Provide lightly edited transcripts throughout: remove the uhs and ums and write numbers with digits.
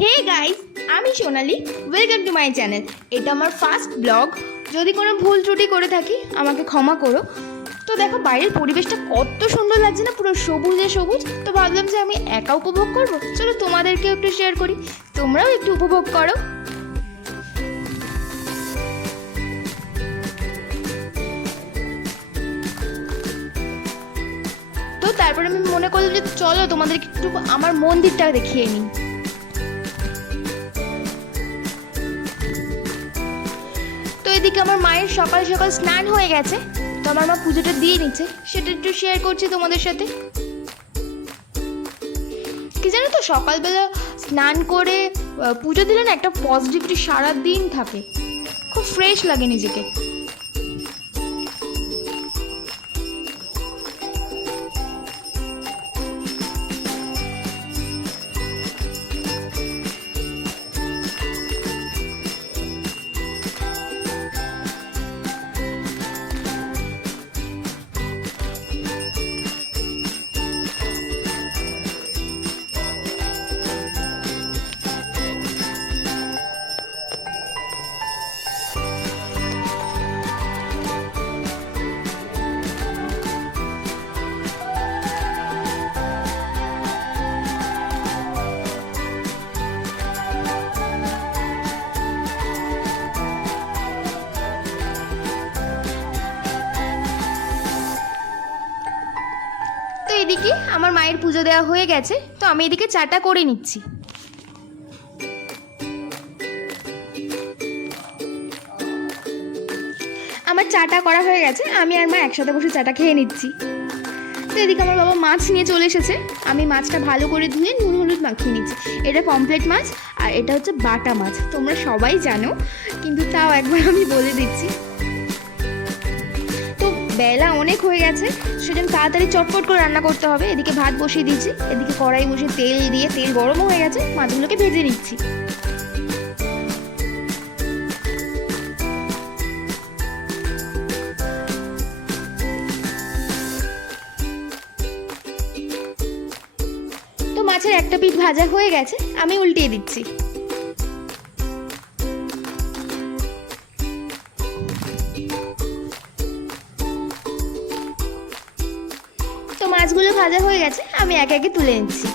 হে guys, আমি Sonali. Welcome to my channel. এটা আমার ফার্স্ট ব্লগ। যদি কোনো ভুল ত্রুটি করে থাকি আমাকে ক্ষমা করো। তো দেখো বাইরের পরিবেশটা কত সুন্দর লাগছে না, পুরো সবুজে সবুজ। তো ভাবলাম যে আমি একা উপভোগ করবো, চলো তোমাদেরকেও একটু শেয়ার করি, তোমরাও একটু উপভোগ করো। তো তারপর আমি মনে করলাম যে চলো তোমাদেরকে একটু আমার মন্দিরটা দেখিয়ে নিই। তো এদিকে আমার মায়ের সকাল সকাল স্নান হয়ে গেছে, তো আমার মা পুজোটা দিয়ে নিচ্ছে, সেটা একটু শেয়ার করছি তোমাদের সাথে। কি জানো তো, সকালবেলা স্নান করে পুজো দিলে না একটা পজিটিভিটি সারা দিন থাকে, খুব ফ্রেশ লাগে নিজেকে। তো এদিকে আমার মায়ের পুজো দেওয়া হয়ে গেছে, তো আমি এদিকে চাটা করে নিচ্ছি। আমার চাটা করা হয়ে গেছে, আমি আর মা একসাথে বসে চাটা খেয়ে নিচ্ছি। তো এদিকে আমার বাবা মাছ নিয়ে চলে এসেছে, আমি মাছটা ভালো করে ধুয়ে নুন হলুদ মাখিয়ে নিচ্ছি। এটা পমফ্রেট মাছ আর এটা হচ্ছে বাটা মাছ, তোমরা সবাই জানো, কিন্তু তাও একবার আমি বলে দিচ্ছি। তো বেলা অনেক হয়ে গেছে, সেজন্য তাড়াতাড়ি চটপট করে রান্না করতে হবে। এদিকে ভাত বসিয়ে দিচ্ছি, এদিকে কড়াই বসে তেল দিয়ে, তেল গরম হয়ে গেছে, মাছগুলোকে ভেজে নিচ্ছি। তো মাছের একটা পিঠ ভাজা হয়ে গেছে, আমি উল্টিয়ে দিচ্ছি। তো মাছগুলো ভাজা হয়ে গেছে, আমি একে একে তুলে নিচ্ছি।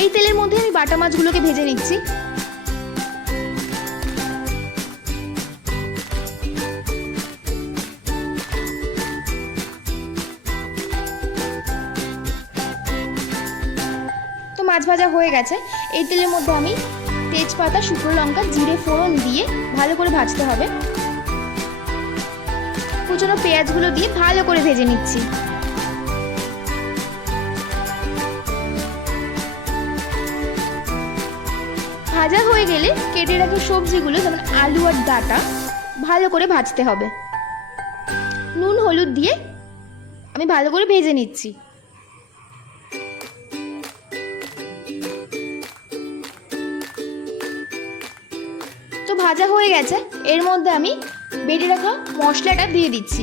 এই তেলের মধ্যে আমি বাটা মাছগুলোকে ভেজে নিচ্ছি। তো মাছ ভাজা হয়ে গেছে, এই তেলের মধ্যে আমি তেজপাতা, শুকনো লঙ্কা, জিরে ফোড়ন দিয়ে ভালো করে ভাজতে হবে। কুচনো পেঁয়াজগুলো দিয়ে ভালো করে ভেজে নিচ্ছি। ভাজা হয়ে গেলে কেটে রাখা সবজিগুলো, যেমন আলু আর ডাঁটা, ভালো করে ভাজতে হবে। নুন হলুদ দিয়ে আমি ভালো করে ভেজে নিচ্ছি। তো ভাজা হয়ে গেছে, এর মধ্যে আমি বেটে রাখা মশলাটা দিয়ে দিচ্ছি।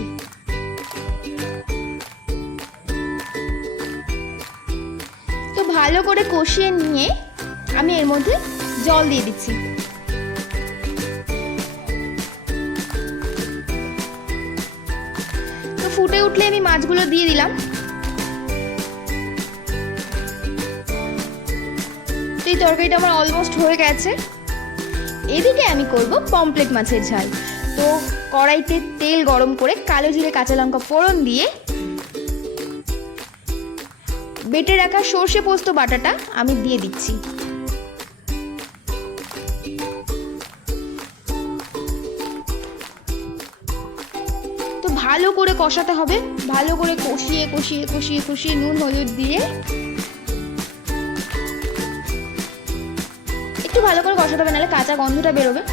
তো ভালো করে কষিয়ে নিয়ে আমি এর মধ্যে জল দিয়ে দিচ্ছি। তো ফুটে উঠলে আমি মাছগুলো দিয়ে দিলাম। তো এই তরকারিটা আমার অলমোস্ট হয়ে গেছে। এদিকে আমি করব পমফ্রেট মাছের ঝাল। তো কড়াইতে তেল গরম করে কালো জিরে কাঁচা লঙ্কা ফোড়ন দিয়ে বেটে রাখা সর্ষে পোস্ত বাটাটা আমি দিয়ে দিচ্ছি। তো ভালো করে কষাতে হবে, ভালো করে কষিয়ে কষিয়ে কষিয়ে কষিয়ে নুন হলুদ দিয়ে একটু ভালো করে কষাতে হবে, নাহলে কাঁচা গন্ধটা বেরোবে।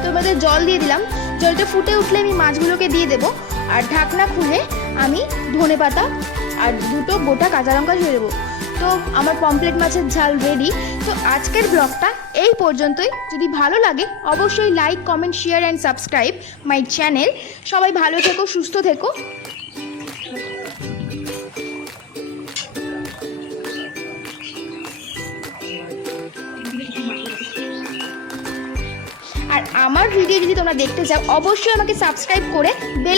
তো এবারে জল দিয়ে দিলাম। জলটা ফুটে উঠলে আমি মাছগুলোকে দিয়ে দেবো, আর ঢাকনা খুলে আমি ধনেপাতা আর 2টো গোটা কাঁচা লঙ্কা দিয়ে দেবো। তো আমার পমফ্রেট মাছের ঝাল রেডি। তো আজকের ব্লগটা এই পর্যন্তই। যদি ভালো লাগে অবশ্যই like, comment, share and subscribe my channel. সবাই ভালো থেকো, সুস্থ থেকো। আর আমার ভিডিও যদি তোমরা দেখতে চাও অবশ্যই আমাকে সাবস্ক্রাইব করে বেল